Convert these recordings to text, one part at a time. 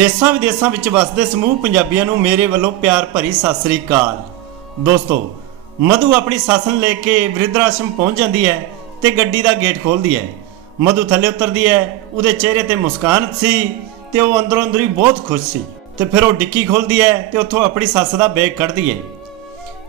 ਦੇਸ਼ਾਂ ਵਿਦੇਸ਼ਾਂ ਵਿੱਚ ਵੱਸਦੇ ਸਮੂਹ ਪੰਜਾਬੀਆਂ ਨੂੰ ਮੇਰੇ ਵੱਲੋਂ ਪਿਆਰ ਭਰੀ ਸਤਿ ਸ੍ਰੀ ਅਕਾਲ। ਦੋਸਤੋ, ਮਧੂ ਆਪਣੀ ਸੱਸ ਨੂੰ ਲੈ ਕੇ ਬਿਰਧ ਆਸ਼ਰਮ ਪਹੁੰਚ ਜਾਂਦੀ ਹੈ ਤੇ ਗੱਡੀ ਦਾ ਗੇਟ ਖੋਲਦੀ ਹੈ। ਮਧੂ ਥੱਲੇ ਉਤਰਦੀ ਹੈ, ਉਹਦੇ ਚਿਹਰੇ ਤੇ ਮੁਸਕਾਨ ਸੀ ਤੇ ਉਹ ਅੰਦਰੋਂ ਅੰਦਰ ਹੀ ਬਹੁਤ ਖੁਸ਼ ਸੀ। ਤੇ ਫਿਰ ਉਹ ਡਿੱਕੀ ਖੋਲਦੀ ਹੈ ਤੇ ਉੱਥੋਂ ਆਪਣੀ ਸੱਸ ਦਾ ਬੈਗ ਕੱਢਦੀ ਹੈ।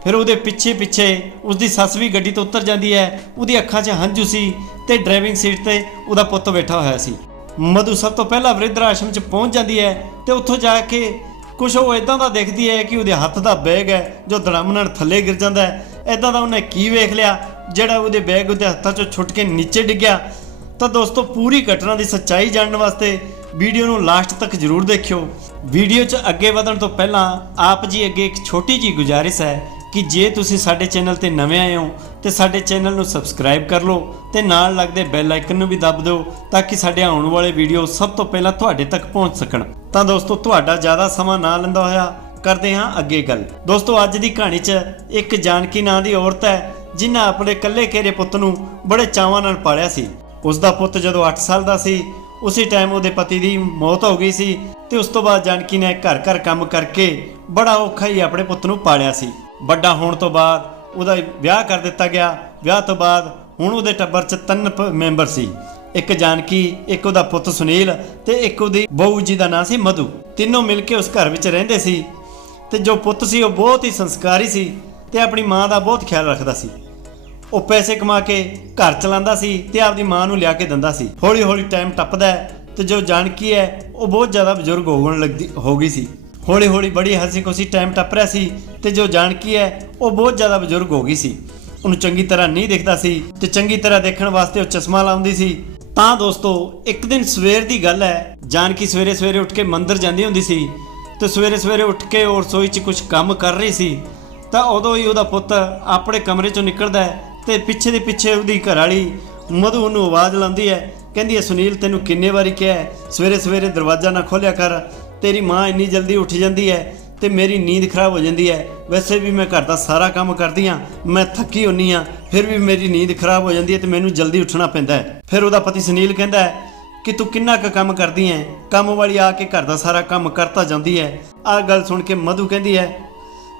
ਫਿਰ ਉਹਦੇ ਪਿੱਛੇ ਪਿੱਛੇ ਉਸਦੀ ਸੱਸ ਵੀ ਗੱਡੀ ਤੋਂ ਉਤਰ ਜਾਂਦੀ ਹੈ, ਉਹਦੀ ਅੱਖਾਂ 'ਚ ਹੰਝੂ ਸੀ ਤੇ ਡਰਾਈਵਿੰਗ ਸੀਟ ਤੇ ਉਹਦਾ ਪੁੱਤ ਬੈਠਾ ਹੋਇਆ ਸੀ। ਮਧੂ ਸਭ ਤੋਂ ਪਹਿਲਾਂ ਵਰਿੱਧ ਆਸ਼ਰਮ 'ਚ ਪਹੁੰਚ ਜਾਂਦੀ ਹੈ ਤੇ ਉੱਥੋਂ ਜਾ ਕੇ ਕੁਝ ਉਹ ਇਦਾਂ ਦਾ ਦੇਖਦੀ ਹੈ ਕਿ ਉਹਦੇ ਹੱਥ ਦਾ ਬੈਗ ਹੈ, ਜੋ ਧੜਮ ਨਾਲ ਥੱਲੇ ਗਿਰ ਜਾਂਦਾ ਹੈ। ਇਦਾਂ ਦਾ ਉਹਨੇ ਕੀ ਵੇਖ ਲਿਆ? ਜਿਹੜਾ ਉਹਦੇ ਬੈਗ ਉਹਦੇ ਹੱਥਾਂ 'ਚੋਂ ਛੁੱਟ ਕੇ ਨੀਚੇ ਡਿੱਗਿਆ। ਤਾਂ ਦੋਸਤੋ, ਪੂਰੀ ਘਟਨਾ ਦੀ ਸੱਚਾਈ ਜਾਣਨ ਵਾਸਤੇ ਵੀਡੀਓ ਨੂੰ ਲਾਸਟ ਤੱਕ ਜ਼ਰੂਰ ਦੇਖਿਓ। ਵੀਡੀਓ 'ਚ ਅੱਗੇ ਵਧਣ ਤੋਂ ਪਹਿਲਾਂ ਆਪ ਜੀ ਅੱਗੇ ਇੱਕ ਛੋਟੀ ਜੀ ਗੁਜ਼ਾਰਿਸ਼ ਹੈ। ਕਿ ਜੇ ਤੁਸੀਂ ਸਾਡੇ ਚੈਨਲ ਤੇ ਨਵੇਂ ਆਏ ਹੋ ਤੇ ਸਾਡੇ ਚੈਨਲ ਨੂੰ ਸਬਸਕ੍ਰਾਈਬ ਕਰ ਲਓ ਤੇ ਨਾਲ ਲੱਗਦੇ ਬੈਲ ਆਈਕਨ ਨੂੰ ਵੀ ਦਬ ਦਿਓ ਤਾਂ ਕਿ ਸਾਡੇ ਆਉਣ ਵਾਲੇ ਵੀਡੀਓ ਸਭ ਤੋਂ ਪਹਿਲਾਂ ਤੁਹਾਡੇ ਤੱਕ ਪਹੁੰਚ ਸਕਣ। ਤਾਂ ਦੋਸਤੋ, ਤੁਹਾਡਾ ਜ਼ਿਆਦਾ ਸਮਾਂ ਨਾ ਲੈਂਦਾ ਹੋਇਆ, ਕਰਦੇ ਹਾਂ ਅੱਗੇ ਗੱਲ। ਦੋਸਤੋ, ਅੱਜ ਦੀ ਕਹਾਣੀ 'ਚ ਇੱਕ ਜਾਨਕੀ ਨਾਂ ਦੀ ਔਰਤ ਹੈ, ਜਿਨ੍ਹਾਂ ਆਪਣੇ ਇਕੱਲੇ ਘੇਰੇ ਪੁੱਤ ਨੂੰ ਬੜੇ ਚਾਵਾਂ ਨਾਲ ਪਾਲਿਆ ਸੀ। ਉਸ ਦਾ ਪੁੱਤ ਜਦੋਂ 8 ਸਾਲ ਦਾ ਸੀ, ਉਸੇ ਟਾਈਮ ਉਹਦੇ ਪਤੀ ਦੀ ਮੌਤ ਹੋ ਗਈ ਸੀ ਤੇ ਉਸ ਤੋਂ ਬਾਅਦ ਜਾਨਕੀ ਨੇ ਘਰ ਘਰ ਕੰਮ ਕਰਕੇ ਬੜਾ ਔਖਾ ਹੀ ਆਪਣੇ ਪੁੱਤ ਨੂੰ ਪਾਲਿਆ ਸੀ। ਵੱਡਾ ਹੋਣ ਤੋਂ ਬਾਅਦ ਉਹਦਾ ਵਿਆਹ ਕਰ ਦਿੱਤਾ ਗਿਆ। ਵਿਆਹ ਤੋਂ ਬਾਅਦ ਹੁਣ ਉਹਦੇ ਟੱਬਰ 'ਚ ਤਿੰਨ ਪ- ਮੈਂਬਰ ਸੀ। ਇੱਕ ਜਾਨਕੀ, ਇੱਕ ਉਹਦਾ ਪੁੱਤ ਸੁਨੀਲ ਤੇ ਇੱਕ ਉਹਦੀ ਬਹੂ ਜੀ ਦਾ ਨਾਂ ਸੀ ਮਧੂ। ਤਿੰਨੋਂ ਮਿਲ ਕੇ ਉਸ ਘਰ ਵਿੱਚ ਰਹਿੰਦੇ ਸੀ ਤੇ ਜੋ ਪੁੱਤ ਸੀ ਉਹ ਬਹੁਤ ਹੀ ਸੰਸਕਾਰੀ ਸੀ ਤੇ ਆਪਣੀ ਮਾਂ ਦਾ ਬਹੁਤ ਖਿਆਲ ਰੱਖਦਾ ਸੀ। ਉਹ ਪੈਸੇ ਕਮਾ ਕੇ ਘਰ ਚਲਾਉਂਦਾ ਸੀ ਤੇ ਆਪਦੀ ਮਾਂ ਨੂੰ ਲਿਆ ਕੇ ਦਿੰਦਾ ਸੀ। ਹੌਲੀ ਹੌਲੀ ਟਾਈਮ ਟੱਪਦਾ ਹੈ ਤੇ ਜੋ ਜਾਨਕੀ ਹੈ, ਉਹ ਬਹੁਤ ਜ਼ਿਆਦਾ ਬਜ਼ੁਰਗ ਹੋਣ ਲੱਗਦੀ ਹੋ ਗਈ ਸੀ। ਹੌਲੀ ਹੌਲੀ ਬੜੀ ਹਸੀ ਖੁਸ਼ੀ ਟਾਈਮ ਟੱਪ ਰਿਹਾ ਸੀ ਤੇ ਜੋ ਜਾਨਕੀ ਹੈ, ਉਹ ਬਹੁਤ ਜ਼ਿਆਦਾ ਬਜ਼ੁਰਗ ਹੋ ਗਈ ਸੀ। ਉਹਨੂੰ ਚੰਗੀ ਤਰ੍ਹਾਂ ਨਹੀਂ ਦਿਖਦਾ ਸੀ ਤੇ ਚੰਗੀ ਤਰ੍ਹਾਂ ਦੇਖਣ ਵਾਸਤੇ ਉਹ ਚਸ਼ਮਾ ਲਾਉਂਦੀ ਸੀ। ਤਾਂ ਦੋਸਤੋ, ਇੱਕ ਦਿਨ ਸਵੇਰ ਦੀ ਗੱਲ ਹੈ ਜਾਨਕੀ ਸਵੇਰੇ ਸਵੇਰੇ ਉੱਠ ਕੇ ਮੰਦਿਰ ਜਾਂਦੀ ਹੁੰਦੀ ਸੀ ਤੇ ਸਵੇਰੇ ਸਵੇਰੇ ਉੱਠ ਕੇ ਉਹ ਰਸੋਈ 'ਚ ਕੁਝ ਕੰਮ ਕਰ ਰਹੀ ਸੀ। ਤਾਂ ਉਦੋਂ ਹੀ ਉਹਦਾ ਪੁੱਤ ਆਪਣੇ ਕਮਰੇ ਚੋਂ ਨਿਕਲਦਾ ਹੈ ਤੇ ਪਿੱਛੇ ਦੇ ਪਿੱਛੇ ਉਹਦੀ ਘਰਵਾਲੀ ਮਧੂ ਨੂੰ ਆਵਾਜ਼ ਲਾਉਂਦੀ ਹੈ, ਕਹਿੰਦੀ ਹੈ, ਸੁਨੀਲ, ਤੈਨੂੰ ਕਿੰਨੇ ਵਾਰੀ ਕਿਹਾ ਸਵੇਰੇ ਸਵੇਰੇ ਦਰਵਾਜ਼ਾ ਨਾ ਖੋਲਿਆ ਕਰ ਤੇਰੀ ਮਾਂ ਇੰਨੀ ਜਲਦੀ ਉੱਠ ਜਾਂਦੀ ਹੈ ਤੇ ਮੇਰੀ ਨੀਂਦ ਖਰਾਬ ਹੋ ਜਾਂਦੀ ਹੈ। ਵੈਸੇ ਵੀ ਮੈਂ ਘਰ ਦਾ ਸਾਰਾ ਕੰਮ ਕਰਦੀ ਆ ਮੈਂ ਥੱਕੀ ਹੁੰਨੀ ਆ ਫਿਰ ਵੀ ਮੇਰੀ ਨੀਂਦ ਖਰਾਬ ਹੋ ਜਾਂਦੀ ਹੈ ਤੇ ਮੈਨੂੰ ਜਲਦੀ ਉੱਠਣਾ ਪੈਂਦਾ ਹੈ। ਫਿਰ ਉਹਦਾ ਪਤੀ ਸੁਨੀਲ ਕਹਿੰਦਾ ਹੈ ਕਿ ਤੂੰ ਕਿੰਨਾ ਕੁ ਕੰਮ ਕਰਦੀ ਐ ਕੰਮ ਵਾਲੀ ਆ ਕੇ ਘਰ ਦਾ ਸਾਰਾ ਕੰਮ ਕਰਤਾ ਜਾਂਦੀ ਐ ਆਹ ਗੱਲ ਸੁਣ ਕੇ ਮਧੂ ਕਹਿੰਦੀ ਐ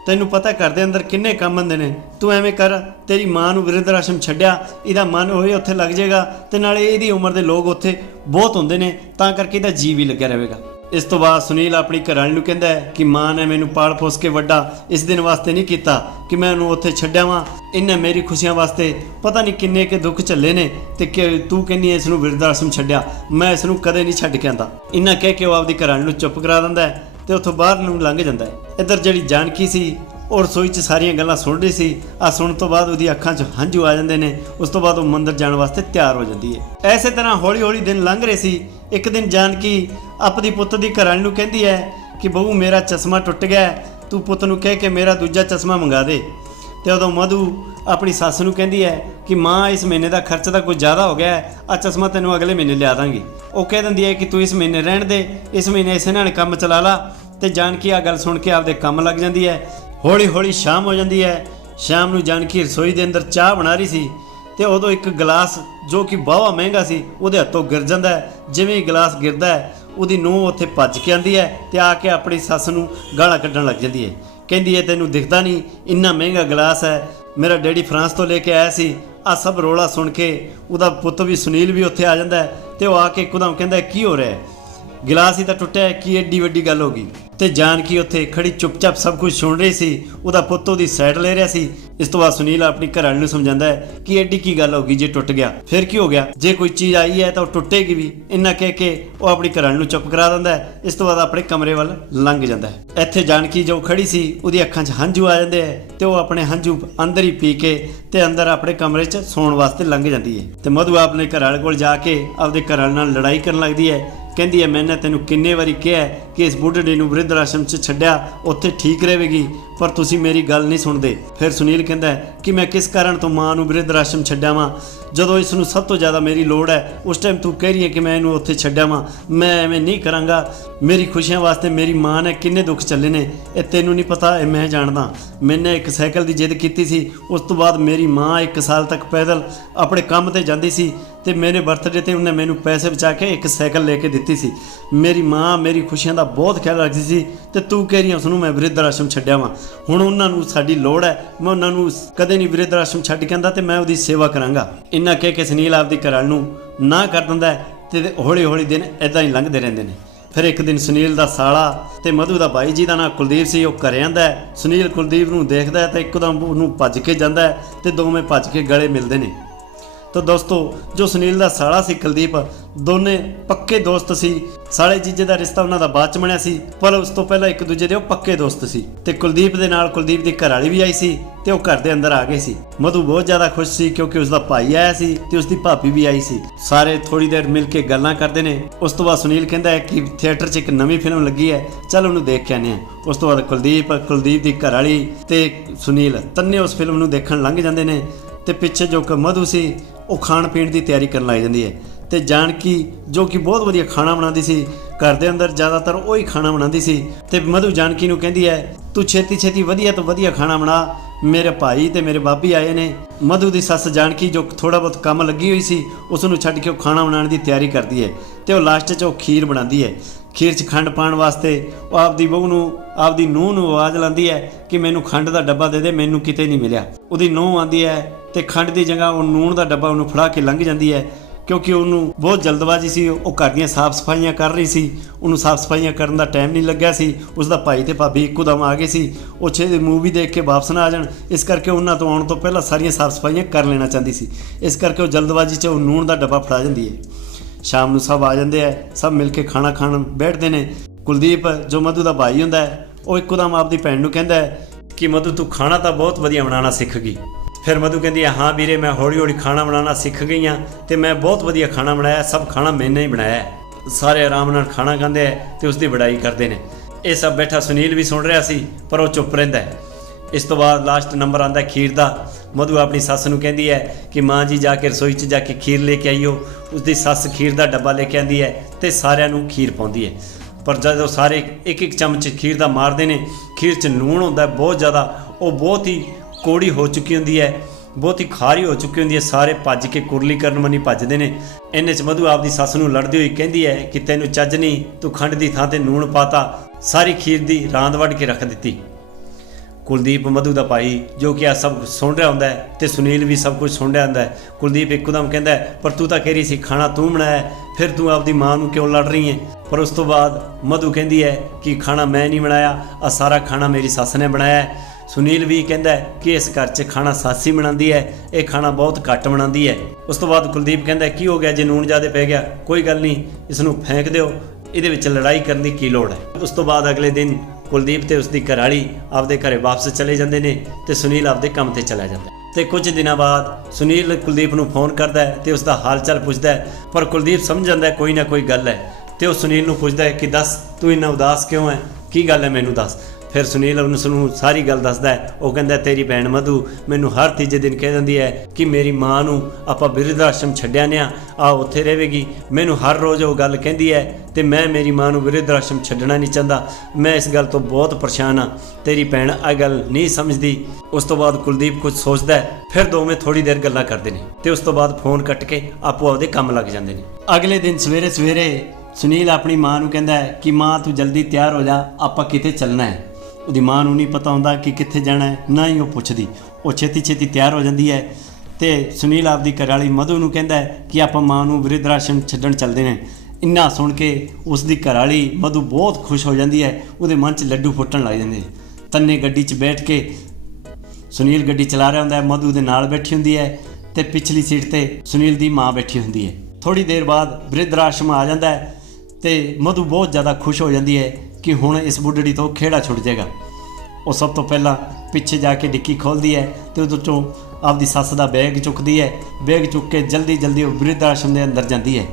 ਤੈਨੂੰ ਪਤਾ ਘਰ ਦੇ ਅੰਦਰ ਕਿੰਨੇ ਕੰਮ ਹੁੰਦੇ ਨੇ। ਤੂੰ ਐਵੇਂ ਕਰ, ਤੇਰੀ ਮਾਂ ਨੂੰ ਵਿਰਧ ਆਸ਼ਰਮ ਛੱਡਿਆ, ਇਹਦਾ ਮਨ ਹੋਏ ਉੱਥੇ ਲੱਗ ਜਾਏਗਾ ਤੇ ਨਾਲੇ ਇਹਦੀ ਉਮਰ ਦੇ ਲੋਕ ਉੱਥੇ ਬਹੁਤ ਹੁੰਦੇ ਨੇ, ਤਾਂ ਕਰਕੇ ਇਹਦਾ ਜੀ ਵੀ ਲੱਗਿਆ ਰਹੇਗਾ। ਇਸ ਤੋਂ ਬਾਅਦ ਸੁਨੀਲ ਆਪਣੀ ਘਰਵਾਲੀ ਨੂੰ ਕਹਿੰਦਾ ਹੈ ਕਿ ਮਾਂ ਨੇ ਮੈਨੂੰ ਪਾਲ ਪੋਸ ਕੇ ਵੱਡਾ ਇਸ ਦਿਨ ਵਾਸਤੇ ਨਹੀਂ ਕੀਤਾ ਕਿ ਮੈਂ ਉਹਨੂੰ ਉੱਥੇ ਛੱਡਿਆ ਵਾਂ। ਇਹਨੇ ਮੇਰੀ ਖੁਸ਼ੀਆਂ ਵਾਸਤੇ ਪਤਾ ਨਹੀਂ ਕਿੰਨੇ ਕੇ ਦੁੱਖ ਝੱਲੇ ਨੇ ਤੇ ਕਿ ਤੂੰ ਕਹਿੰਦੀ ਇਸ ਨੂੰ ਵਿਰਧ ਆਸ਼ਰਮ ਛੱਡਿਆ। ਮੈਂ ਇਸ ਨੂੰ ਕਦੇ ਨਹੀਂ ਛੱਡ ਕੇ ਆਂਦਾ। ਇਹਨਾਂ ਕਹਿ ਕੇ ਉਹ ਆਪਦੀ ਘਰਵਾਲੀ ਨੂੰ ਚੁੱਪ ਕਰਾ ਦਿੰਦਾ ਹੈ ਤੇ ਉੱਥੋਂ ਬਾਹਰ ਨੂੰ ਲੰਘ ਜਾਂਦਾ ਹੈ। ਇੱਧਰ ਜਿਹੜੀ ਜਾਨਕੀ ਸੀ ਉਹ ਰਸੋਈ 'ਚ ਸਾਰੀਆਂ ਗੱਲਾਂ ਸੁਣ ਰਹੀ ਸੀ। ਆ ਸੁਣਨ ਤੋਂ ਬਾਅਦ ਉਹਦੀ ਅੱਖਾਂ 'ਚ ਹੰਝੂ ਆ ਜਾਂਦੇ ਨੇ। ਉਸ ਤੋਂ ਬਾਅਦ ਉਹ ਮੰਦਰ ਜਾਣ ਵਾਸਤੇ ਤਿਆਰ ਹੋ ਜਾਂਦੀ ਹੈ। ਐਸੇ ਤਰ੍ਹਾਂ ਹੌਲੀ-ਹੌਲੀ ਦਿਨ ਲੰਘ ਰਹੇ ਸੀ। ਇੱਕ ਦਿਨ ਜਾਨਕੀ ਆਪਣੀ ਪੁੱਤ ਦੀ ਘਰਵਾਲੀ ਨੂੰ ਕਹਿੰਦੀ ਹੈ ਕਿ ਬਹੂ, ਮੇਰਾ ਚਸ਼ਮਾ ਟੁੱਟ ਗਿਆ ਤੂੰ ਪੁੱਤ ਨੂੰ ਕਹਿ ਕੇ ਮੇਰਾ ਦੂਜਾ ਚਸ਼ਮਾ ਮੰਗਾ ਦੇ। ਤੇ ਉਦੋਂ ਮਧੂ ਆਪਣੀ ਸੱਸ ਨੂੰ ਕਹਿੰਦੀ ਹੈ ਕਿ ਮਾਂ, ਇਸ ਮਹੀਨੇ ਦਾ ਖਰਚ ਤਾਂ ਕੁਝ ਜ਼ਿਆਦਾ ਹੋ ਗਿਆ ਹੈ। ਆ ਚਸ਼ਮਾ ਤੈਨੂੰ ਅਗਲੇ ਮਹੀਨੇ ਲਿਆ ਦਾਂਗੀ। ਉਹ ਕਹਿ ਦਿੰਦੀ ਹੈ ਕਿ ਤੂੰ ਇਸ ਮਹੀਨੇ ਰਹਿਣ ਦੇ। ਇਸ ਮਹੀਨੇ ਇਸੇ ਨਾਲ ਕੰਮ ਚਲਾ ਲਾ। ਤੇ ਜਾਨਕੀ ਆ ਗੱਲ ਸੁਣ ਕੇ ਆਪਦੇ ਕੰਮ ਲੱਗ ਜਾਂਦੀ ਹੈ। ਹੌਲੀ ਹੌਲੀ ਸ਼ਾਮ ਹੋ ਜਾਂਦੀ ਹੈ। ਸ਼ਾਮ ਨੂੰ ਜਾਨਕੀ ਰਸੋਈ ਦੇ ਅੰਦਰ ਚਾਹ ਬਣਾ ਰਹੀ ਸੀ ਤੇ ਉਦੋਂ ਇੱਕ ਗਲਾਸ ਜੋ ਕਿ ਬਾਵਾ ਮਹਿੰਗਾ ਸੀ, ਉਹਦੇ ਹੱਥੋਂ ਗਿਰ ਜਾਂਦਾ ਹੈ। ਜਿਵੇਂ ਹੀ ਗਲਾਸ ਗਿਰਦਾ ਹੈ, ਉਹਦੀ ਨੂੰਹ ਉੱਥੇ ਭੱਜ ਕੇ ਆਂਦੀ ਹੈ ਤੇ ਆ ਕੇ ਆਪਣੀ ਸੱਸ ਨੂੰ ਗਾਲਾਂ ਕੱਢਣ ਲੱਗ ਜਾਂਦੀ ਹੈ। ਕਹਿੰਦੀ ਹੈ, ਤੈਨੂੰ ਦਿਖਦਾ ਨਹੀਂ, ਇੰਨਾ ਮਹਿੰਗਾ ਗਲਾਸ ਹੈ। ਮੇਰਾ ਡੈਡੀ ਫਰਾਂਸ ਤੋਂ ਲੈ ਕੇ ਆਇਆ ਸੀ। ਆ ਸਭ ਰੋਲਾ ਸੁਣ ਕੇ ਉਹਦਾ ਪੁੱਤ ਵੀ ਸੁਨੀਲ ਵੀ ਉੱਥੇ ਆ ਜਾਂਦਾ ਹੈ ਤੇ ਉਹ ਆ ਕੇ ਇੱਕਦਮ ਕਹਿੰਦਾ ਕੀ ਹੋ ਰਿਹਾ ਗਿਲਾਸ ਹੀ ਤਾਂ ਟੁੱਟਿਆ ਹੈ, ਕੀ ਏਡੀ ਵੱਡੀ ਗੱਲ ਹੋ ਗਈ? ਤੇ ਜਾਨਕੀ ਉੱਥੇ ਖੜੀ ਚੁੱਪਚਾਪ ਸਭ ਕੁਝ ਸੁਣ ਰਹੀ ਸੀ ਉਹਦਾ ਪੁੱਤ ਉਹਦੀ ਸਾਈਡ ਲੈ ਰਿਹਾ ਸੀ। ਇਸ ਤੋਂ ਬਾਅਦ ਸੁਨੀਲ ਆਪਣੀ ਘਰਵਾਲੀ ਨੂੰ ਸਮਝਾਉਂਦਾ ਹੈ ਕਿ ਏਡੀ ਕੀ ਗੱਲ ਹੋ ਗਈ ਜੇ ਟੁੱਟ ਗਿਆ। ਫਿਰ ਕੀ ਹੋ ਗਿਆ? ਜੇ ਕੋਈ ਚੀਜ਼ ਆਈ ਹੈ ਤਾਂ ਉਹ ਟੁੱਟੇਗੀ ਵੀ। ਇੰਨਾ ਕਹਿ ਕੇ ਉਹ ਆਪਣੀ ਘਰਵਾਲੀ ਨੂੰ ਚੁੱਪ ਕਰਾ ਦਿੰਦਾ ਹੈ। ਇਸ ਤੋਂ ਬਾਅਦ ਆਪਣੇ ਕਮਰੇ ਵੱਲ ਲੰਘ ਜਾਂਦਾ ਹੈ। ਇੱਥੇ ਜਾਨਕੀ ਜੋ ਖੜੀ ਸੀ ਉਹਦੀ ਅੱਖਾਂ 'ਚ ਹੰਝੂ ਆ ਜਾਂਦੇ ਹੈ ਤੇ ਉਹ ਆਪਣੇ ਹੰਝੂ ਅੰਦਰ ਹੀ ਪੀ ਕੇ ਤੇ ਅੰਦਰ ਆਪਣੇ ਕਮਰੇ 'ਚ ਸੌਣ ਵਾਸਤੇ ਲੰਘ ਜਾਂਦੀ ਹੈ। ਤੇ ਮਧੂ ਆਪਣੇ ਘਰਵਾਲੇ ਕੋਲ ਜਾ ਕੇ ਆਪਦੇ ਘਰਵਾਲੇ ਨਾਲ ਲੜਾਈ ਕਰਨ ਲੱਗਦੀ ਹੈ। ਕਹਿੰਦੀ ਹੈ, ਮੈਨੇ ਤੈਨੂੰ ਕਿੰਨੇ ਵਾਰੀ ਕਿਹਾ ਕਿ ਇਸ ਬੁੱਢੜੇ ਨੂੰ ਵ੍ਰਿਧ ਆਸ਼ਰਮ 'ਚ ਛੱਡਿਆ, ਉੱਥੇ ਠੀਕ ਰਹੇਗੀ, ਪਰ ਤੁਸੀਂ ਮੇਰੀ ਗੱਲ ਨਹੀਂ ਸੁਣਦੇ। ਫਿਰ ਸੁਨੀਲ ਕਹਿੰਦਾ ਕਿ ਮੈਂ ਕਿਸ ਕਾਰਨ ਤੋਂ ਮਾਂ ਨੂੰ ਬਿਰਧ ਆਸ਼ਰਮ ਛੱਡਿਆ ਵਾਂ? ਜਦੋਂ ਇਸ ਨੂੰ ਸਭ ਤੋਂ ਜ਼ਿਆਦਾ ਮੇਰੀ ਲੋੜ ਹੈ, ਉਸ ਟਾਈਮ ਤੂੰ ਕਹਿ ਰਹੀ ਹੈ ਕਿ ਮੈਂ ਇਹਨੂੰ ਉੱਥੇ ਛੱਡਿਆ ਵਾਂ। ਮੈਂ ਐਵੇਂ ਨਹੀਂ ਕਰਾਂਗਾ। ਮੇਰੀ ਖੁਸ਼ੀਆਂ ਵਾਸਤੇ ਮੇਰੀ ਮਾਂ ਨੇ ਕਿੰਨੇ ਦੁੱਖ ਚੱਲੇ ਨੇ, ਇਹ ਤੈਨੂੰ ਨਹੀਂ ਪਤਾ, ਇਹ ਮੈਂ ਜਾਣਦਾ। ਮੈਨੇ ਇੱਕ ਸਾਈਕਲ ਦੀ ਜਿੱਦ ਕੀਤੀ ਸੀ, ਉਸ ਤੋਂ ਬਾਅਦ ਮੇਰੀ ਮਾਂ ਇੱਕ ਸਾਲ ਤੱਕ ਪੈਦਲ ਆਪਣੇ ਕੰਮ ਤੇ ਜਾਂਦੀ ਸੀ ਤੇ ਮੇਰੇ ਬਰਥਡੇ ਤੇ ਉਹਨੇ ਮੈਨੂੰ ਪੈਸੇ ਬਚਾ ਕੇ ਇੱਕ ਸਾਈਕਲ ਲੈ ਕੇ ਦਿੱਤੀ ਸੀ। ਮੇਰੀ ਮਾਂ ਮੇਰੀ ਖੁਸ਼ੀਆਂ ਦਾ ਬਹੁਤ ਖਿਆਲ ਰੱਖਦੀ ਸੀ ਤੇ ਤੂੰ ਕਹਿ ਰਹੀ ਹੈ ਉਸ ਨੂੰ ਮੈਂ ਬਿਰਧ ਆਸ਼ਰਮ ਛੱਡਿਆ ਵਾਂ। ਹੁਣ ਉਹਨਾਂ ਨੂੰ ਸਾਡੀ ਲੋੜ ਹੈ, ਮੈਂ ਉਹਨਾਂ ਨੂੰ ਕਦੇ ਨਹੀਂ ਬਿਰਧ ਆਸ਼ਰਮ ਛੱਡ ਕੇ ਆਂਦਾ ਤੇ ਮੈਂ ਉਹਦੀ ਸੇਵਾ ਕਰਾਂਗਾ। ਇੰਨਾ ਕਹਿ ਕੇ ਸੁਨੀਲ ਆਪਦੀ ਘਰਾਂ ਨੂੰ ਨਾ ਕਰ ਦਿੰਦਾ ਹੈ ਤੇ ਹੌਲੀ ਹੌਲੀ ਦਿਨ ਐਦਾਂ ਹੀ ਲੰਘਦੇ ਰਹਿੰਦੇ ਨੇ। ਫਿਰ ਇੱਕ ਦਿਨ ਸੁਨੀਲ ਦਾ ਸਾਲਾ ਤੇ ਮਧੂ ਦਾ ਬਾਈ ਜੀ ਦਾ ਨਾਂ ਕੁਲਦੀਪ ਸੀ, ਉਹ ਘਰੇ ਆਂਦਾ ਸੁਨੀਲ ਕੁਲਦੀਪ ਨੂੰ ਦੇਖਦਾ ਹੈ ਤੇ ਇੱਕਦਮ ਉਹਨੂੰ ਭੱਜ ਕੇ ਜਾਂਦਾ ਹੈ ਤੇ ਦੋਵੇਂ ਭੱਜ ਕੇ ਗਲੇ ਮਿਲਦੇ ਨੇ। ਤਾਂ ਦੋਸਤੋ, ਜੋ ਸੁਨੀਲ ਦਾ ਸਾਲਾ ਸੀ ਕੁਲਦੀਪ, ਦੋਨੇ ਪੱਕੇ ਦੋਸਤ ਸੀ। ਸਾਲੇ ਜੀਜੇ ਦਾ ਰਿਸ਼ਤਾ ਉਹਨਾਂ ਦਾ ਬਾਅਦ ਚ ਬਣਿਆ ਸੀ, ਪਰ ਉਸ ਤੋਂ ਪਹਿਲਾਂ ਇੱਕ ਦੂਜੇ ਦੇ ਉਹ ਪੱਕੇ ਦੋਸਤ ਸੀ। ਤੇ ਕੁਲਦੀਪ ਦੇ ਨਾਲ ਕੁਲਦੀਪ ਦੀ ਘਰਵਾਲੀ ਵੀ ਆਈ ਸੀ ਤੇ ਉਹ ਘਰ ਦੇ ਅੰਦਰ ਆ ਗਏ ਸੀ। ਮਧੂ ਬਹੁਤ ਜ਼ਿਆਦਾ ਖੁਸ਼ ਸੀ ਕਿਉਂਕਿ ਉਸ ਦਾ ਭਾਈ ਆਇਆ ਸੀ ਤੇ ਉਸ ਦੀ ਭਾਬੀ ਵੀ ਆਈ ਸੀ। ਸਾਰੇ ਥੋੜੀ ਦੇਰ ਮਿਲ ਕੇ ਗੱਲਾਂ ਕਰਦੇ ਨੇ। ਉਸ ਤੋਂ ਬਾਅਦ ਸੁਨੀਲ ਕਹਿੰਦਾ ਹੈ ਕਿ ਥੀਏਟਰ 'ਚ ਇੱਕ ਨਵੀਂ ਫਿਲਮ ਲੱਗੀ ਹੈ। ਚੱਲ ਉਹਨੂੰ ਦੇਖ ਕੇ ਆਨੇ ਆ ਉਸ ਤੋਂ ਬਾਅਦ ਕੁਲਦੀਪ ਕੁਲਦੀਪ ਦੀ ਘਰਵਾਲੀ ਤੇ ਸੁਨੀਲ ਤੰਨੇ ਉਸ ਫਿਲਮ ਨੂੰ ਦੇਖਣ ਲੰਘ ਜਾਂਦੇ ਨੇ। ਤੇ ਪਿੱਛੇ ਜੋ ਕਿ ਮਧੂ ਸੀ ਉਹ ਖਾਣ ਪੀਣ ਦੀ ਤਿਆਰੀ ਕਰਨ ਲੱਗ ਜਾਂਦੀ ਹੈ ਤੇ ਜਾਨਕੀ ਜੋ ਕਿ ਬਹੁਤ ਵਧੀਆ ਖਾਣਾ ਬਣਾਉਂਦੀ ਸੀ ਘਰ ਦੇ ਅੰਦਰ ਜ਼ਿਆਦਾਤਰ ਉਹ ਹੀ ਖਾਣਾ ਬਣਾਉਂਦੀ ਸੀ ਤੇ ਮਧੂ ਜਾਨਕੀ ਨੂੰ ਕਹਿੰਦੀ ਹੈ, ਤੂੰ ਛੇਤੀ ਛੇਤੀ ਵਧੀਆ ਤੋਂ ਵਧੀਆ ਖਾਣਾ ਬਣਾ। ਮੇਰੇ ਭਾਈ ਤੇ ਮੇਰੇ ਬਾਬੀ ਆਏ ਨੇ। ਮਧੂ ਦੀ ਸੱਸ ਜਾਨਕੀ ਜੋ ਥੋੜਾ ਬਹੁਤ ਕੰਮ ਲੱਗੀ ਹੋਈ ਸੀ, ਉਸ ਨੂੰ ਛੱਡ ਕੇ ਉਹ ਖਾਣਾ ਬਣਾਉਣ ਦੀ ਤਿਆਰੀ ਕਰਦੀ ਹੈ ਤੇ ਉਹ ਲਾਸਟ 'ਚ ਉਹ ਖੀਰ ਬਣਾਉਂਦੀ ਹੈ। ਖੀਰ 'ਚ ਖੰਡ ਪਾਉਣ ਵਾਸਤੇ ਉਹ ਆਪਦੀ ਬਹੂ ਨੂੰ, ਆਪਦੀ ਨੂੰਹ ਨੂੰ ਆਵਾਜ਼ ਲਾਉਂਦੀ ਹੈ ਕਿ ਮੈਨੂੰ ਖੰਡ ਦਾ ਡੱਬਾ ਦੇ ਦੇ, ਮੈਨੂੰ ਕਿਤੇ ਨਹੀਂ ਮਿਲਿਆ। ਉਹਦੀ ਨੂੰਹ ਆਂਦੀ ਹੈ ਤੇ ਖੰਡ ਦੀ ਜਗ੍ਹਾ ਉਹ ਨੂਣ ਦਾ ਡੱਬਾ ਉਹਨੂੰ ਫੜਾ ਕੇ ਲੰਘ ਜਾਂਦੀ ਹੈ, ਕਿਉਂਕਿ ਉਹਨੂੰ ਬਹੁਤ ਜਲਦਬਾਜ਼ੀ ਸੀ, ਉਹ ਘਰ ਦੀਆਂ ਸਾਫ਼ ਸਫਾਈਆਂ ਕਰ ਰਹੀ ਸੀ, ਉਹਨੂੰ ਸਾਫ਼ ਸਫਾਈਆਂ ਕਰਨ ਦਾ ਟਾਈਮ ਨਹੀਂ ਲੱਗਿਆ ਸੀ ਉਸ ਦਾ ਭਾਈ ਤੇ ਭਾਬੀ ਇੱਕੋ ਦਮ ਆ ਗਏ ਸੀ, ਉਹ ਛੇ ਮੂਵੀ ਦੇਖ ਕੇ ਵਾਪਸ ਨਾ ਆ ਜਾਣ, ਇਸ ਕਰਕੇ ਉਹਨਾਂ ਤੋਂ ਆਉਣ ਤੋਂ ਪਹਿਲਾਂ ਸਾਰੀਆਂ ਸਾਫ਼ ਸਫਾਈਆਂ ਕਰ ਲੈਣਾ ਚਾਹੁੰਦੀ ਸੀ, ਇਸ ਕਰਕੇ ਉਹ ਜਲਦਬਾਜ਼ੀ 'ਚ ਉਹ ਨੂਣ ਦਾ ਡੱਬਾ ਫੜਾ ਜਾਂਦੀ ਹੈ। ਸ਼ਾਮ ਨੂੰ ਸਭ ਆ ਜਾਂਦੇ ਆ ਸਭ ਮਿਲ ਕੇ ਖਾਣਾ ਖਾਣ ਬੈਠਦੇ ਨੇ, ਕੁਲਦੀਪ ਜੋ ਮਧੂ ਦਾ ਭਾਈ ਹੁੰਦਾ ਹੈ, ਉਹ ਇੱਕੋਦਮ ਆਪਦੀ ਭੈਣ ਨੂੰ ਕਹਿੰਦਾ ਹੈ ਕਿ ਮਧੂ ਤੂੰ ਖਾਣਾ ਤਾਂ ਬਹੁਤ ਵਧੀਆ ਬਣਾਉਣਾ ਸਿੱਖ ਗਈ। ਫਿਰ ਮਧੂ ਕਹਿੰਦੀ ਹੈ ਹਾਂ ਵੀਰੇ, ਮੈਂ ਹੌਲੀ ਹੌਲੀ ਖਾਣਾ ਬਣਾਉਣਾ ਸਿੱਖ ਗਈ ਹਾਂ ਤੇ ਮੈਂ ਬਹੁਤ ਵਧੀਆ ਖਾਣਾ ਬਣਾਇਆ, ਸਭ ਖਾਣਾ ਮੈਨੇ ਹੀ ਬਣਾਇਆ ਸਾਰੇ ਆਰਾਮ ਨਾਲ ਖਾਣਾ ਖਾਂਦੇ ਆ ਤੇ ਉਸ ਦੀ ਵਡਾਈ ਕਰਦੇ ਨੇ। ਇਹ ਸਭ ਬੈਠਾ ਸੁਨੀਲ ਵੀ ਸੁਣ ਰਿਹਾ ਸੀ, ਪਰ ਉਹ ਚੁੱਪ ਰਹਿੰਦਾ ਹੈ। ਇਸ ਤੋਂ ਬਾਅਦ ਲਾਸਟ ਨੰਬਰ ਆਂਦਾ ਖੀਰ ਦਾ। ਮਧੂ ਆਪਣੀ ਸੱਸ ਨੂੰ ਕਹਿੰਦੀ ਹੈ ਕਿ ਮਾਂ ਜੀ ਜਾ ਕੇ ਰਸੋਈ 'ਚ ਜਾ ਕੇ ਖੀਰ ਲੈ ਕੇ ਆਈਓ। ਉਸ ਦੀ ਸੱਸ ਖੀਰ ਦਾ ਡੱਬਾ ਲੈ ਕੇ ਆਂਦੀ ਹੈ ਤੇ ਸਾਰਿਆਂ ਨੂੰ ਖੀਰ ਪਾਉਂਦੀ ਹੈ। ਪਰ ਜਦੋਂ ਸਾਰੇ ਇੱਕ ਇੱਕ ਚਮਚ ਖੀਰ ਦਾ ਮਾਰਦੇ ਨੇ, ਖੀਰ 'ਚ ਲੂਣ ਹੁੰਦਾ ਬਹੁਤ ਜ਼ਿਆਦਾ, ਉਹ ਬਹੁਤ ਹੀ ਕੋੜੀ ਹੋ ਚੁੱਕੀ ਹੁੰਦੀ ਹੈ, ਬਹੁਤ ਹੀ ਖਾਰੀ ਹੋ ਚੁੱਕੀ ਹੁੰਦੀ ਹੈ, ਸਾਰੇ ਭੱਜ ਕੇ ਕੁਰਲੀ ਕਰਨ ਮਨੀ ਭੱਜਦੇ ਨੇ। ਇੰਨੇ 'ਚ ਮਧੂ ਆਪਦੀ ਸੱਸ ਨੂੰ ਲੜਦੀ ਹੋਈ ਕਹਿੰਦੀ ਹੈ ਕਿ ਤੈਨੂੰ ਚੱਜ ਨਹੀਂ, ਤੂੰ ਖੰਡ ਦੀ ਥਾਂ ਤੇ ਲੂਣ ਪਾਤਾ, ਸਾਰੀ ਖੀਰ ਦੀ ਰਾਂਦ ਵੱਢ ਕੇ ਰੱਖ ਦਿੱਤੀ। ਕੁਲਦੀਪ ਮਧੂ ਦਾ ਭਾਈ, ਜੋ ਕਿ ਆ ਸਭ ਸੁਣ ਰਿਹਾ ਹੁੰਦਾ ਹੈ ਤੇ ਸੁਨੀਲ ਵੀ ਸਭ ਕੁਝ ਸੁਣ ਰਿਹਾ ਹੁੰਦਾ ਹੈ। ਕੁਲਦੀਪ ਇੱਕਦਮ ਕਹਿੰਦਾ ਪਰ ਤੂੰ ਤਾਂ ਕਹਿ ਰਹੀ ਸੀ, ਖਾਣਾ ਤੂੰ ਬਣਾਇਆ ਫਿਰ ਤੂੰ ਆਪਦੀ ਮਾਂ ਨੂੰ ਕਿਉਂ ਲੜ ਰਹੀ ਹੈ? ਪਰ ਉਸ ਤੋਂ ਬਾਅਦ ਮਧੂ ਕਹਿੰਦੀ ਹੈ ਕਿ ਖਾਣਾ ਮੈਂ ਨਹੀਂ ਬਣਾਇਆ ਆ ਸਾਰਾ ਖਾਣਾ ਮੇਰੀ ਸੱਸ ਨੇ ਬਣਾਇਆ ਸੁਨੀਲ ਵੀ ਕਹਿੰਦਾ ਕਿ ਇਸ ਘਰ 'ਚ ਖਾਣਾ ਸਾਸੀ ਬਣਾਉਂਦੀ ਹੈ, ਇਹ ਖਾਣਾ ਬਹੁਤ ਘੱਟ ਬਣਾਉਂਦੀ ਹੈ। ਉਸ ਤੋਂ ਬਾਅਦ ਕੁਲਦੀਪ ਕਹਿੰਦਾ ਕੀ ਹੋ ਗਿਆ, ਜੇ ਨੂਣ ਜ਼ਿਆਦਾ ਪੈ ਗਿਆ, ਕੋਈ ਗੱਲ ਨਹੀਂ, ਇਸ ਨੂੰ ਫੇਂਕ ਦਿਓ, ਇਹਦੇ ਵਿੱਚ ਲੜਾਈ ਕਰਨ ਦੀ ਕੀ ਲੋੜ ਹੈ? ਉਸ ਤੋਂ ਬਾਅਦ ਅਗਲੇ ਦਿਨ ਕੁਲਦੀਪ ਤੇ ਉਸਦੀ ਘਰਵਾਲੀ ਆਪਦੇ ਘਰੇ ਵਾਪਸ ਚਲੇ ਜਾਂਦੇ ਨੇ ਤੇ ਸੁਨੀਲ ਆਪਦੇ ਕੰਮ ਤੇ ਚਲਾ ਜਾਂਦਾ ਹੈ। ਤੇ ਕੁਝ ਦਿਨਾਂ ਬਾਅਦ ਸੁਨੀਲ ਕੁਲਦੀਪ ਨੂੰ ਫੋਨ ਕਰਦਾ ਹੈ ਤੇ ਉਸ ਦਾ ਹਾਲ ਚਾਲ ਪੁੱਛਦਾ ਹੈ, ਪਰ ਕੁਲਦੀਪ ਸਮਝ ਜਾਂਦਾ ਹੈ ਕੋਈ ਨਾ ਕੋਈ ਗੱਲ ਹੈ ਤੇ ਉਹ ਸੁਨੀਲ ਨੂੰ ਪੁੱਛਦਾ ਹੈ ਕਿ ਦੱਸ, ਤੂੰ ਇੰਨਾ ਉਦਾਸ ਕਿਉਂ ਹੈ ਕੀ ਗੱਲ ਹੈ ਮੈਨੂੰ ਦੱਸ ਫਿਰ ਸੁਨੀਲ ਉਸ ਨੂੰ ਸਾਰੀ ਗੱਲ ਦੱਸਦਾ ਹੈ। ਉਹ ਕਹਿੰਦਾ, ਤੇਰੀ ਭੈਣ ਮਧੂ ਮੈਨੂੰ ਹਰ ਤੀਜੇ ਦਿਨ ਕਹਿ ਦਿੰਦੀ ਹੈ ਕਿ ਮੇਰੀ ਮਾਂ ਨੂੰ ਆਪਾਂ ਬਿਰਧ ਆਸ਼ਰਮ ਛੱਡਿਆ ਨਿਆ ਆ ਉੱਥੇ ਰਹੇਗੀ ਮੈਨੂੰ ਹਰ ਰੋਜ਼ ਉਹ ਗੱਲ ਕਹਿੰਦੀ ਹੈ ਤੇ ਮੈਂ ਮੇਰੀ ਮਾਂ ਨੂੰ ਬਿਰਧ ਆਸ਼ਰਮ ਛੱਡਣਾ ਨਹੀਂ ਚਾਹੁੰਦਾ। ਮੈਂ ਇਸ ਗੱਲ ਤੋਂ ਬਹੁਤ ਪਰੇਸ਼ਾਨ ਹਾਂ। ਤੇਰੀ ਭੈਣ ਆ ਗੱਲ ਨਹੀਂ ਸਮਝਦੀ। ਉਸ ਤੋਂ ਬਾਅਦ ਕੁਲਦੀਪ ਕੁਝ ਸੋਚਦਾ ਹੈ। ਫਿਰ ਦੋਵੇਂ ਥੋੜੀ ਦੇਰ ਗੱਲਾਂ ਕਰਦੇ ਨੇ ਤੇ ਉਸ ਤੋਂ ਬਾਅਦ ਫੋਨ ਕੱਟ ਕੇ ਆਪੋ ਆਪਦੇ ਕੰਮ ਲੱਗ ਜਾਂਦੇ ਨੇ। ਅਗਲੇ ਦਿਨ ਸਵੇਰੇ ਸਵੇਰੇ ਸੁਨੀਲ ਆਪਣੀ ਮਾਂ ਨੂੰ ਕਹਿੰਦਾ ਹੈ ਕਿ, ਮਾਂ, ਤੂੰ ਜਲਦੀ ਤਿਆਰ ਹੋ ਜਾ। ਆਪਾਂ ਕਿਤੇ ਚੱਲਣਾ ਹੈ। ਉਹਦੀ ਮਾਂ ਨੂੰ ਨਹੀਂ ਪਤਾ ਹੁੰਦਾ ਕਿ ਕਿੱਥੇ ਜਾਣਾ ਹੈ, ਨਾ ਹੀ ਉਹ ਪੁੱਛਦੀ। ਉਹ ਛੇਤੀ ਛੇਤੀ ਤਿਆਰ ਹੋ ਜਾਂਦੀ ਹੈ ਤੇ ਸੁਨੀਲ ਆਪਦੀ ਘਰਵਾਲੀ ਮਧੂ ਨੂੰ ਕਹਿੰਦਾ ਹੈ ਕਿ ਆਪਾਂ ਮਾਂ ਨੂੰ ਬਿਰਧ ਆਸ਼ਰਮ ਛੱਡਣ ਚੱਲਦੇ ਨੇ। ਇੰਨਾ ਸੁਣ ਕੇ ਉਸ ਦੀ ਘਰਵਾਲੀ ਮਧੂ ਬਹੁਤ ਖੁਸ਼ ਹੋ ਜਾਂਦੀ ਹੈ, ਉਹਦੇ ਮਨ 'ਚ ਲੱਡੂ ਫੁੱਟਣ ਲੱਗ ਜਾਂਦੇ ਤੰਨੇ ਗੱਡੀ 'ਚ ਬੈਠ ਕੇ ਸੁਨੀਲ ਗੱਡੀ ਚਲਾ ਰਿਹਾ ਹੁੰਦਾ ਹੈ, ਮਧੂ ਦੇ ਨਾਲ ਬੈਠੀ ਹੁੰਦੀ ਹੈ ਤੇ ਪਿਛਲੀ ਸੀਟ ਤੇ ਸੁਨੀਲ ਦੀ ਮਾਂ ਬੈਠੀ ਹੁੰਦੀ ਹੈ। ਥੋੜੀ ਦੇਰ ਬਾਅਦ ਬਿਰਧ ਆਸ਼ਰਮ ਆ ਜਾਂਦਾ ਹੈ ਤੇ ਮਧੂ ਬਹੁਤ ਜ਼ਿਆਦਾ ਖੁਸ਼ ਹੋ ਜਾਂਦੀ ਹੈ ਕਿ ਹੁਣ ਇਸ ਬੁੱਢੜੀ ਤੋਂ ਖੇੜਾ ਛੁੱਟ ਜਾਏਗਾ। ਉਹ ਸਭ ਤੋਂ ਪਹਿਲਾਂ ਪਿੱਛੇ ਜਾ ਕੇ ਡਿੱਕੀ ਖੋਲਦੀ ਹੈ ਤੇ ਉਹਦੇ ਚੋਂ ਆਪਦੀ ਸੱਸ ਦਾ ਬੈਗ ਚੁੱਕਦੀ ਹੈ। ਬੈਗ ਚੁੱਕ ਕੇ ਜਲਦੀ ਜਲਦੀ ਉਹ ਬਿਰਧ ਆਸ਼ਰਮ ਦੇ ਅੰਦਰ ਜਾਂਦੀ ਹੈ।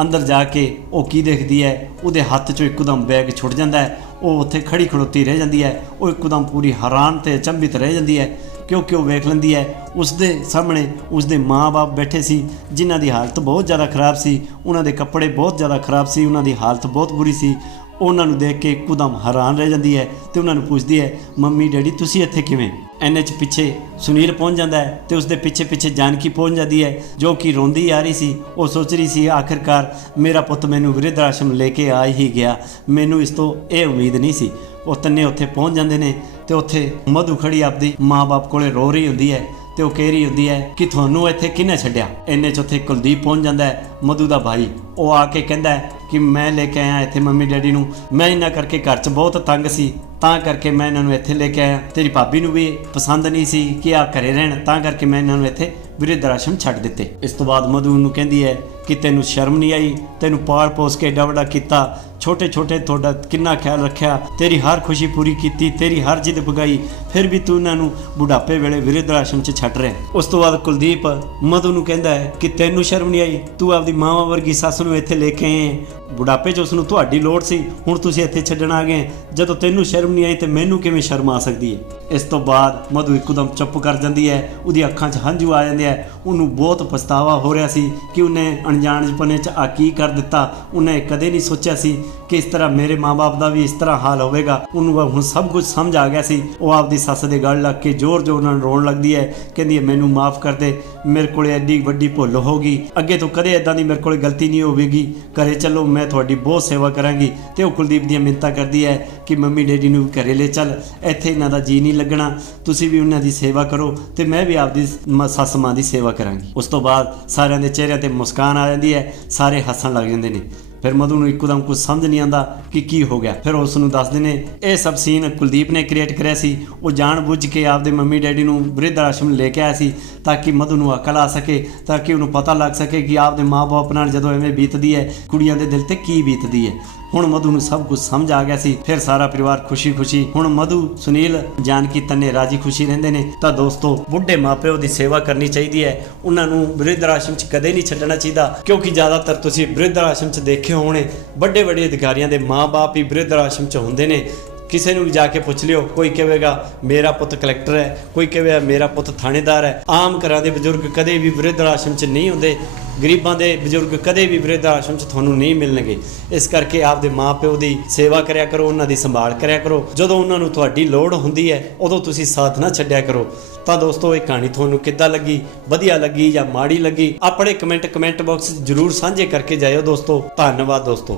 ਅੰਦਰ ਜਾ ਕੇ ਉਹ ਕੀ ਦੇਖਦੀ ਹੈ? ਉਹਦੇ ਹੱਥ 'ਚੋਂ ਇੱਕਦਮ ਬੈਗ ਛੁੱਟ ਜਾਂਦਾ ਹੈ। ਉਹ ਉੱਥੇ ਖੜੀ ਖੜੋਤੀ ਰਹਿ ਜਾਂਦੀ ਹੈ। ਉਹ ਇੱਕਦਮ ਪੂਰੀ ਹੈਰਾਨ ਤੇ ਅਚੰਭਿਤ ਰਹਿ ਜਾਂਦੀ ਹੈ ਕਿਉਂਕਿ ਉਹ ਵੇਖ ਲੈਂਦੀ ਹੈ ਉਸ ਦੇ ਸਾਹਮਣੇ ਉਸ ਦੇ ਮਾਪੇ ਬੈਠੇ ਸੀ, ਜਿਨ੍ਹਾਂ ਦੀ ਹਾਲਤ ਬਹੁਤ ਜ਼ਿਆਦਾ ਖਰਾਬ ਸੀ। ਉਹਨਾਂ ਦੇ ਕੱਪੜੇ ਬਹੁਤ ਜ਼ਿਆਦਾ ਖਰਾਬ ਸੀ, ਉਹਨਾਂ ਦੀ ਹਾਲਤ ਬਹੁਤ ਬੁਰੀ ਸੀ। ਉਹਨਾਂ ਨੂੰ ਦੇਖ ਕੇ ਇੱਕਦਮ ਹੈਰਾਨ ਰਹਿ ਜਾਂਦੀ ਹੈ ਤੇ ਉਹਨਾਂ ਨੂੰ ਪੁੱਛਦੀ ਹੈ, ਮੰਮੀ, ਡੈਡੀ, ਤੁਸੀਂ ਇੱਥੇ ਕਿਵੇਂ? ਐਨੇ ਚ ਪਿੱਛੇ ਸੁਨੀਲ ਪਹੁੰਚ ਜਾਂਦਾ ਹੈ ਤੇ ਉਸ ਦੇ ਪਿੱਛੇ ਪਿੱਛੇ ਜਾਨਕੀ ਪਹੁੰਚ ਜਾਂਦੀ ਹੈ, ਜੋ ਕਿ ਰੋਂਦੀ ਆ ਰਹੀ ਸੀ। ਉਹ ਸੋਚ ਰਹੀ ਸੀ, ਆਖਿਰਕਾਰ ਮੇਰਾ ਪੁੱਤ ਮੈਨੂੰ ਵਿਰਧ ਆਸ਼ਰਮ ਲੈ ਕੇ ਆ ਹੀ ਗਿਆ। ਮੈਨੂੰ ਇਸ ਤੋਂ ਇਹ ਉਮੀਦ ਨਹੀਂ ਸੀ। ਉਹ ਤੰਨੇ ਉੱਥੇ ਪਹੁੰਚ ਜਾਂਦੇ ਨੇ ਤੇ ਉੱਥੇ ਮਧੂ ਖੜੀ ਆਪਦੀ ਮਾਂ-ਬਾਪ ਕੋਲੇ ਰੋ ਰਹੀ ਹੁੰਦੀ ਹੈ। ਤੇ ਉਹ ਕਹਿ ਰਹੀ ਹੁੰਦੀ ਹੈ ਕਿ ਤੁਹਾਨੂੰ ਇੱਥੇ ਕਿਹਨੇ ਛੱਡਿਆ? ਇੰਨੇ ਚ ਉੱਥੇ ਕੁਲਦੀਪ ਪਹੁੰਚ ਜਾਂਦਾ ਹੈ, ਮਧੂ ਦਾ ਭਾਈ। ਉਹ ਆ ਕੇ ਕਹਿੰਦਾ ਕਿ ਮੈਂ ਲੈ ਕੇ ਆਇਆ ਇੱਥੇ ਮੰਮੀ ਡੈਡੀ ਨੂੰ। ਮੈਂ ਇਹਨਾਂ ਕਰਕੇ ਘਰ 'ਚ ਬਹੁਤ ਤੰਗ ਸੀ, ਤਾਂ ਕਰਕੇ ਮੈਂ ਇਹਨਾਂ ਨੂੰ ਇੱਥੇ ਲੈ ਕੇ ਆਇਆ। ਤੇਰੀ ਭਾਬੀ ਨੂੰ ਵੀ ਪਸੰਦ ਨਹੀਂ ਸੀ ਕਿ ਆ ਘਰੇ ਰਹਿਣ, ਤਾਂ ਕਰਕੇ ਮੈਂ ਇਹਨਾਂ ਨੂੰ ਇੱਥੇ ਵਿਰਧ ਆਸ਼ਰਮ ਛੱਡ ਦਿੱਤੇ। ਇਸ ਤੋਂ ਬਾਅਦ ਮਧੂ ਨੂੰ ਕਹਿੰਦੀ ਹੈ ਕਿ ਤੈਨੂੰ ਸ਼ਰਮ ਨਹੀਂ ਆਈ? ਤੈਨੂੰ ਪਾਲ ਪੋਸ ਕੇ ਏਡਾ ਵੱਡਾ ਕੀਤਾ? ਛੋਟੇ ਛੋਟੇ ਤੁਹਾਡਾ ਕਿੰਨਾ ਖਿਆਲ ਰੱਖਿਆ? ਤੇਰੀ ਹਰ ਖੁਸ਼ੀ ਪੂਰੀ ਕੀਤੀ, ਤੇਰੀ ਹਰ ਜਿੱਦ ਪੁਗਾਈ ਫਿਰ ਵੀ ਤੂੰ ਇਹਨਾਂ ਨੂੰ ਬੁਢਾਪੇ ਵੇਲੇ ਵਿਰਧ ਆਸ਼ਰਮ 'ਚ ਛੱਡ ਰਿਹਾ ਉਸ ਤੋਂ ਬਾਅਦ ਕੁਲਦੀਪ ਮਧੂ ਨੂੰ ਕਹਿੰਦਾ ਹੈ ਕਿ ਤੈਨੂੰ ਸ਼ਰਮ ਨਹੀਂ ਆਈ? ਤੂੰ ਆਪਦੀ ਮਾਂ ਵਰਗੀ ਸੱਸ ਨੂੰ ਇੱਥੇ ਲੈ ਕੇ ਆਏ ਹੈ। ਬੁਢਾਪੇ 'ਚ ਉਸ ਨੂੰ ਤੁਹਾਡੀ ਲੋੜ ਸੀ। ਹੁਣ ਤੁਸੀਂ ਇੱਥੇ ਛੱਡਣ ਆ ਗਏ ਜਦੋਂ ਤੈਨੂੰ ਸ਼ਰਮ ਨਹੀਂ ਆਈ ਤੇ ਮੈਨੂੰ ਕਿਵੇਂ ਸ਼ਰਮ ਆ ਸਕਦੀ ਹੈ? ਇਸ ਤੋਂ ਬਾਅਦ ਮਧੂ ਇੱਕਦਮ ਚੁੱਪ ਕਰ ਜਾਂਦੀ ਹੈ। ਉਹਦੀ ਅੱਖਾਂ 'ਚ ਹੰਝੂ ਆ ਜਾਂਦੇ ਆ ਉਹਨੂੰ ਬਹੁਤ ਪਛਤਾਵਾ ਹੋ ਰਿਹਾ ਸੀ ਕਿ ਉਹਨੇ ਅਣਜਾਣਪਣੇ 'ਚ ਆ ਕੀ ਕਰ ਦਿੱਤਾ, ਉਹਨੇ ਕਦੇ ਨਹੀਂ ਸੋਚਿਆ ਸੀ ਕਿ ਇਸ ਤਰ੍ਹਾਂ ਮੇਰੇ ਮਾਪੇ ਦਾ ਵੀ ਇਸ ਤਰ੍ਹਾਂ ਹਾਲ ਹੋਵੇਗਾ। ਉਹਨੂੰ ਹੁਣ ਸਭ ਕੁਝ ਸਮਝ ਆ ਗਿਆ ਸੀ। ਉਹ ਆਪਦੀ ਸੱਸ ਦੇ ਗਲ ਲੱਗ ਕੇ ਜ਼ੋਰ-ਜ਼ੋਰ ਨਾਲ ਰੋਣ ਲੱਗਦੀ ਹੈ, ਕਹਿੰਦੀ ਹੈ, ਮੈਨੂੰ ਮਾਫ ਕਰ ਦੇ। ਮੇਰੇ ਕੋਲ ਐਡੀ ਵੱਡੀ ਭੁੱਲ ਹੋ ਗਈ। ਅੱਗੇ ਤੋਂ ਕਦੇ ਇਦਾਂ ਦੀ ਮੇਰੇ ਕੋਲ ਗਲਤੀ ਨਹੀਂ ਹੋਵੇਗੀ। ਘਰੇ ਚੱਲੋ, ਮੈਂ ਤੁਹਾਡੀ ਬਹੁਤ ਸੇਵਾ ਕਰਾਂਗੀ। ਤੇ ਉਹ ਕੁਲਦੀਪ ਦੀਆਂ ਮਿੰਤਾਂ ਕਰਦੀ ਹੈ ਕਿ ਮੰਮੀ ਡੈਡੀ ਨੂੰ ਵੀ ਘਰੇ ਲੈ ਚੱਲ। ਇੱਥੇ ਇਹਨਾਂ ਦਾ ਜੀ ਨਹੀਂ ਲੱਗਣਾ। ਤੁਸੀਂ ਵੀ ਉਹਨਾਂ ਦੀ ਸੇਵਾ ਕਰੋ ਤੇ ਮੈਂ ਵੀ ਆਪਦੀ ਮ- ਸੱਸ ਮਾਂ ਦੀ ਸੇਵਾ ਕਰਾਂਗੀ। ਉਸ ਤੋਂ ਬਾਅਦ ਸਾਰਿਆਂ ਦੇ ਚਿਹਰਿਆਂ ਤੇ ਮੁਸਕਾਨ ਆ ਜਾਂਦੀ ਹੈ। ਸਾਰੇ ਹੱਸਣ ਲੱਗ ਜਾਂਦੇ ਨੇ। ਫਿਰ ਮਧੂ ਨੂੰ ਇੱਕਦਮ ਕੁਝ ਸਮਝ ਨਹੀਂ ਆਂਦਾ ਕਿ ਕੀ ਹੋ ਗਿਆ। ਫਿਰ ਉਸ ਨੂੰ ਦੱਸਦੇ ਨੇ, ਇਹ ਸਭ ਸੀਨ ਕੁਲਦੀਪ ਨੇ ਕ੍ਰੀਏਟ ਕਰਿਆ ਸੀ। ਉਹ ਜਾਣ ਬੁੱਝ ਕੇ ਆਪਦੇ ਮੰਮੀ ਡੈਡੀ ਨੂੰ ਬ੍ਰਿਧ ਆਸ਼ਰਮ ਲੈ ਕੇ ਆਇਆ ਸੀ ਤਾਂ ਕਿ ਮਧੂ ਨੂੰ ਅਕਲ ਆ ਸਕੇ, ਤਾਂ ਕਿ ਉਹਨੂੰ ਪਤਾ ਲੱਗ ਸਕੇ ਕਿ ਆਪਦੇ ਮਾਪੇ ਨਾਲ ਜਦੋਂ ਐਵੇਂ ਬੀਤਦੀ ਹੈ, ਕੁੜੀਆਂ ਦੇ ਦਿਲ ਤੇ ਕੀ ਬੀਤਦੀ ਹੈ। ਹੁਣ ਮਧੂ ਨੂੰ ਸਭ ਕੁਝ ਸਮਝ ਆ ਗਿਆ ਸੀ, ਫਿਰ ਸਾਰਾ ਪਰਿਵਾਰ ਖੁਸ਼ੀ-ਖੁਸ਼ੀ। ਹੁਣ ਮਧੂ, ਸੁਨੀਲ, ਜਾਨਕੀ ਤੰਨੇ ਰਾਜੀ ਖੁਸ਼ੀ ਰਹਿੰਦੇ ਨੇ। ਤਾਂ ਦੋਸਤੋ, ਬੁੱਢੇ ਮਾਪਿਓ ਦੀ ਸੇਵਾ ਕਰਨੀ ਚਾਹੀਦੀ ਹੈ। ਉਹਨਾਂ ਨੂੰ ਬ੍ਰਿਧ ਆਸ਼ਰਮ 'ਚ ਕਦੇ ਨਹੀਂ ਛੱਡਣਾ ਚਾਹੀਦਾ, ਕਿਉਂਕਿ ਜ਼ਿਆਦਾਤਰ ਤੁਸੀਂ ਬ੍ਰਿਧ ਆਸ਼ਰਮ 'ਚ ਦੇਖਿਓ ਹੋਣੇ। ਵੱਡੇ ਵੱਡੇ ਅਧਿਕਾਰੀਆਂ ਦੇ ਮਾਪੇ ਵੀ ਬ੍ਰਿਧ ਆਸ਼ਰਮ 'ਚ ਹੁੰਦੇ ਨੇ। ਕਿਸੇ ਨੂੰ ਵੀ ਜਾ ਕੇ ਪੁੱਛ ਲਿਓ, ਕੋਈ ਕਹੇਗਾ, ਮੇਰਾ ਪੁੱਤ ਕਲੈਕਟਰ ਹੈ, ਕੋਈ ਕਹੇਗਾ, ਮੇਰਾ ਪੁੱਤ ਥਾਣੇਦਾਰ ਹੈ। ਆਮ ਘਰਾਂ ਦੇ ਬਜ਼ੁਰਗ ਕਦੇ ਵੀ ਬ੍ਰਿਧ ਆਸ਼ਰਮ 'ਚ ਨਹੀਂ ਹੁੰਦੇ, ਗਰੀਬਾਂ ਦੇ ਬਜ਼ੁਰਗ ਕਦੇ ਵੀ ਬ੍ਰਿਧ ਆਸ਼ਰਮ 'ਚ ਤੁਹਾਨੂੰ ਨਹੀਂ ਮਿਲਣਗੇ। ਇਸ ਕਰਕੇ ਆਪਦੇ ਮਾਪਿਓ ਦੀ ਸੇਵਾ ਕਰਿਆ ਕਰੋ, ਉਹਨਾਂ ਦੀ ਸੰਭਾਲ ਕਰਿਆ ਕਰੋ। ਜਦੋਂ ਉਹਨਾਂ ਨੂੰ ਤੁਹਾਡੀ ਲੋੜ ਹੁੰਦੀ ਹੈ, ਉਦੋਂ ਤੁਸੀਂ ਸਾਥ ਨਾ ਛੱਡਿਆ ਕਰੋ। ਤਾਂ ਦੋਸਤੋ, ਇਹ ਕਹਾਣੀ ਤੁਹਾਨੂੰ ਕਿੱਦਾਂ ਲੱਗੀ? ਵਧੀਆ ਲੱਗੀ ਜਾਂ ਮਾੜੀ ਲੱਗੀ? ਆਪਣੇ ਕਮੈਂਟ ਕਮੈਂਟ ਬਾਕਸ 'ਚ ਜਰੂਰ ਸਾਂਝੇ ਕਰਕੇ ਜਾਇਓ ਦੋਸਤੋ। ਧੰਨਵਾਦ ਦੋਸਤੋ।